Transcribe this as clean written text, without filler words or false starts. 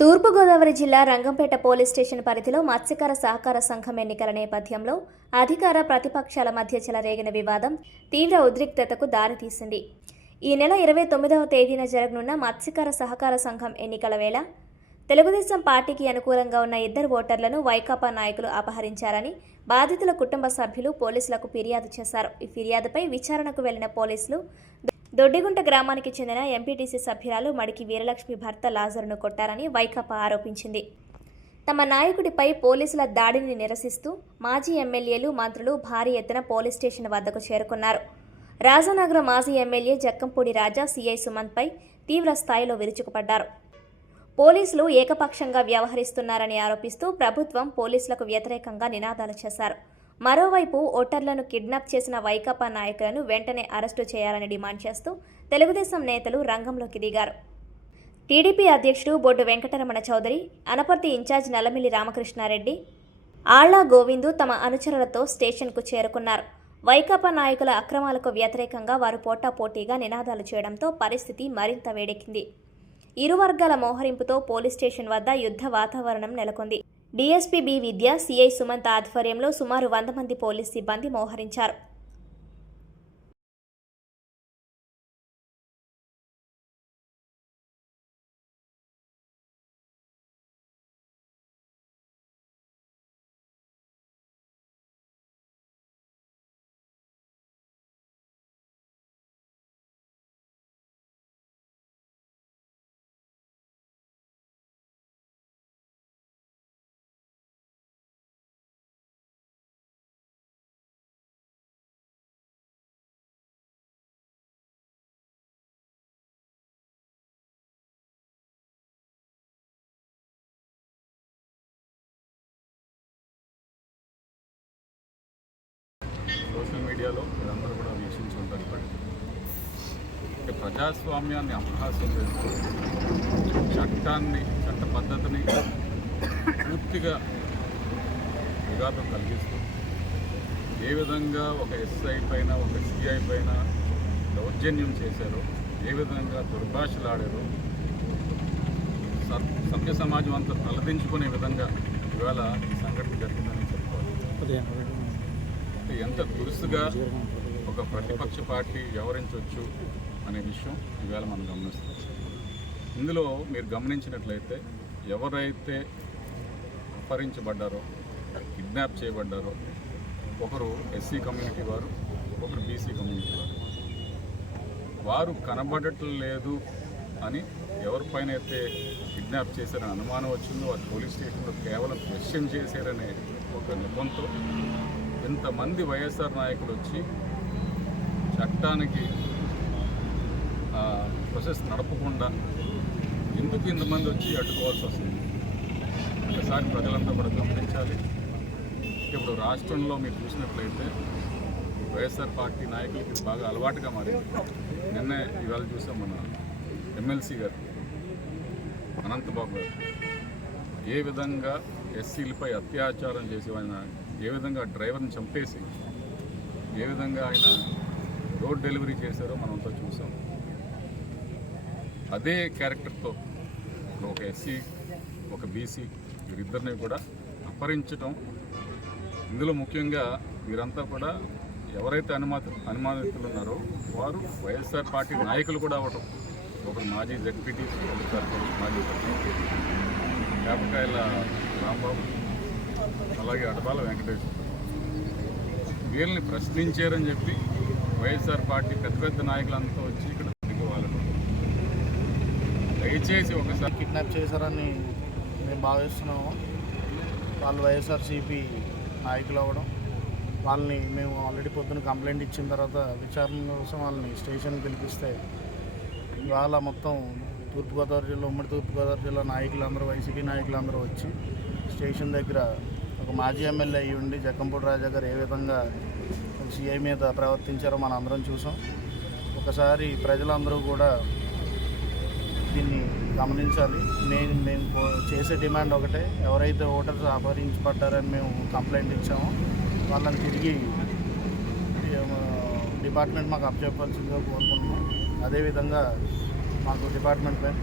తూర్పుగోదావరి జిల్లా Rangampeta police station పరిధిలో మత్స్యకార సహకార సంఘం ఎన్నికల నేపథ్యంలో అధికార ప్రతిపక్షాల మధ్య చెలరేగిన వివాదం తీవ్ర ఉద్రిక్తతకు దారితీసింది. ఈ నెల 29వ తేదీన జరగనున్న మత్స్యకార సహకార సంఘం ఎన్నికల వేళ తెలుగుదేశం పార్టీకి అనుకూలంగా ఉన్న 2 ఓటర్లను వైకాపా నాయకులు అపహరించారని బాధితుల కుటుంబ సభ్యులు పోలీసులకు ఫిర్యాదు చేశారు. ఈ ఫిర్యాదుపై విచారణకు వెళ్లిన పోలీసులు దొడ్డిగుంట గ్రామానికి చెందిన ఎంపీటీసీ సభ్యురాలు మడికి వీరలక్ష్మి భర్త లాజరును కొట్టారని వైకాపా ఆరోపించింది. తమ నాయకుడిపై పోలీసుల దాడిని నిరసిస్తూ మాజీ ఎమ్మెల్యేలు, మంత్రులు భారీ ఎత్తున పోలీస్ స్టేషన్ వద్దకు చేరుకున్నారు. రాజానగరం మాజీ ఎమ్మెల్యే జక్కంపూడి రాజా సీఐ సుమంత్పై తీవ్ర స్థాయిలో విరుచుకుపడ్డారు. పోలీసులు ఏకపక్షంగా వ్యవహరిస్తున్నారని ఆరోపిస్తూ ప్రభుత్వం పోలీసులకు వ్యతిరేకంగా నినాదాలు చేశారు. మరోవైపు ఓటర్లను కిడ్నాప్ చేసిన వైకాపా నాయకులను వెంటనే అరెస్టు చేయాలని డిమాండ్ చేస్తూ తెలుగుదేశం నేతలు రంగంలోకి దిగారు. టీడీపీ అధ్యక్షుడు బొడ్డు వెంకటరమణ చౌదరి, అనపర్తి ఇన్ఛార్జ్ నల్లమిల్లి రామకృష్ణారెడ్డి, ఆళ్ల గోవిందు తమ అనుచరులతో స్టేషన్కు చేరుకున్నారు. వైకాపా నాయకుల అక్రమాలకు వ్యతిరేకంగా వారు పోటాపోటీగా నినాదాలు చేయడంతో పరిస్థితి మరింత వేడెక్కింది. ఇరు వర్గాల మోహరింపుతో పోలీస్ స్టేషన్ వద్ద యుద్ధ వాతావరణం నెలకొంది. డీఎస్పీ బి విద్య, సీఐ సుమంత్ ఆధ్వర్యంలో సుమారు 100 మంది పోలీస్ సిబ్బంది మోహరించారు. సోషల్ మీడియాలో మీరందరూ కూడా వీక్షించుంటారు. ప్రజాస్వామ్యాన్ని అపహాస్యం చేస్తూ చట్ట పద్ధతిని పూర్తిగా విఘాతం కలిగిస్తూ ఏ విధంగా ఒక ఎస్ఐ పైన, ఒక సిఐ పైన దౌర్జన్యం చేశారో, ఏ విధంగా దుర్భాషలాడారో, సభ్య సమాజం అంతా తలదించుకునే విధంగా ఇవాళ ఈ సంఘటన జరిగిందని చెప్పుకోవాలి. ఎంత దురుసుగా ఒక ప్రతిపక్ష పార్టీ వ్యవహరించవచ్చు అనే విషయం ఈవేళ మనం గమనిస్తాం. ఇందులో మీరు గమనించినట్లయితే ఎవరైతే అపహరించబడ్డారో, కిడ్నాప్ చేయబడ్డారో, ఒకరు ఎస్సీ కమ్యూనిటీ వారు, ఒకరు బీసీ కమ్యూనిటీ వారు కనబడటం లేదు అని ఎవరిపైన అయితే కిడ్నాప్ చేశారని అనుమానం వచ్చిందో అది పోలీస్ స్టేషన్లో కేవలం క్వశ్చన్ చేశారనే ఒక నెపంతో ఇంతమంది వైఎస్ఆర్ నాయకులు వచ్చి చట్టానికి ప్రాసెస్ నడపకుండా ఎందుకు ఇంతమంది వచ్చి అడ్డుకోవాల్సి వస్తుంది? ఒకసారి ప్రజలంతా కూడా గమనించాలి. ఇప్పుడు రాష్ట్రంలో మీరు చూసినట్లయితే వైఎస్ఆర్ పార్టీ నాయకులకి ఇది బాగా అలవాటుగా మారింది. నిన్నే ఇవాళ చూసాం మన ఎమ్మెల్సీ గారు అనంతబాబు గారు ఏ విధంగా ఎస్సీలపై అత్యాచారం చేసి ఆయన ఏ విధంగా డ్రైవర్ని చంపేసి ఏ విధంగా ఆయన రోడ్ డెలివరీ చేశారో మనమంతా చూసాం. అదే క్యారెక్టర్తో ఒక ఎస్సీ, ఒక బీసీ వీరిద్దరిని కూడా అపహరించడం, ఇందులో ముఖ్యంగా వీరంతా కూడా ఎవరైతే అనుమానితులు ఉన్నారో వారు వైఎస్ఆర్ పార్టీ నాయకులు కూడా అవ్వటం. ఒకరు మాజీ జడ్పీటీ, మాజీ వేపకాయల రాంబాబు, అలాగే అడబాల వెంకటేశ్వర వీళ్ళని ప్రశ్నించారని చెప్పి వైఎస్ఆర్ పార్టీ పెద్ద నాయకులంతా వచ్చి ఇక్కడ దిగవాలను. దయచేసి ఒకసారి కిడ్నాప్ చేశారని మేము భావిస్తున్నాము. వాళ్ళు వైఎస్ఆర్సీపీ నాయకులు అవ్వడం, వాళ్ళని మేము ఆల్రెడీ పొద్దున కంప్లైంట్ ఇచ్చిన తర్వాత విచారణ కోసం వాళ్ళని స్టేషన్కి పిలిపిస్తే ఇవాళ మొత్తం తూర్పుగోదావరి జిల్లా, ఉమ్మడి తూర్పుగోదావరి జిల్లా నాయకులందరూ, వైసీపీ నాయకులందరూ వచ్చి స్టేషన్ దగ్గర ఒక మాజీ ఎమ్మెల్యే అయ్యి ఉండి జక్కంపూడి రాజా గారు ఏ విధంగా సిఐ మీద ప్రవర్తించారో మనం అందరం చూసాం. ఒకసారి ప్రజలందరూ కూడా దీన్ని గమనించాలి. మేము చేసే డిమాండ్ ఒకటే, ఎవరైతే ఓటర్స్ అపహరించబడ్డారని మేము కంప్లైంట్ ఇచ్చామో వాళ్ళని తిరిగి డిపార్ట్మెంట్ మాకు అప్పచెప్పాల్సిందిగా కోరుకుంటున్నాం. అదేవిధంగా మాకు డిపార్ట్మెంట్ పైన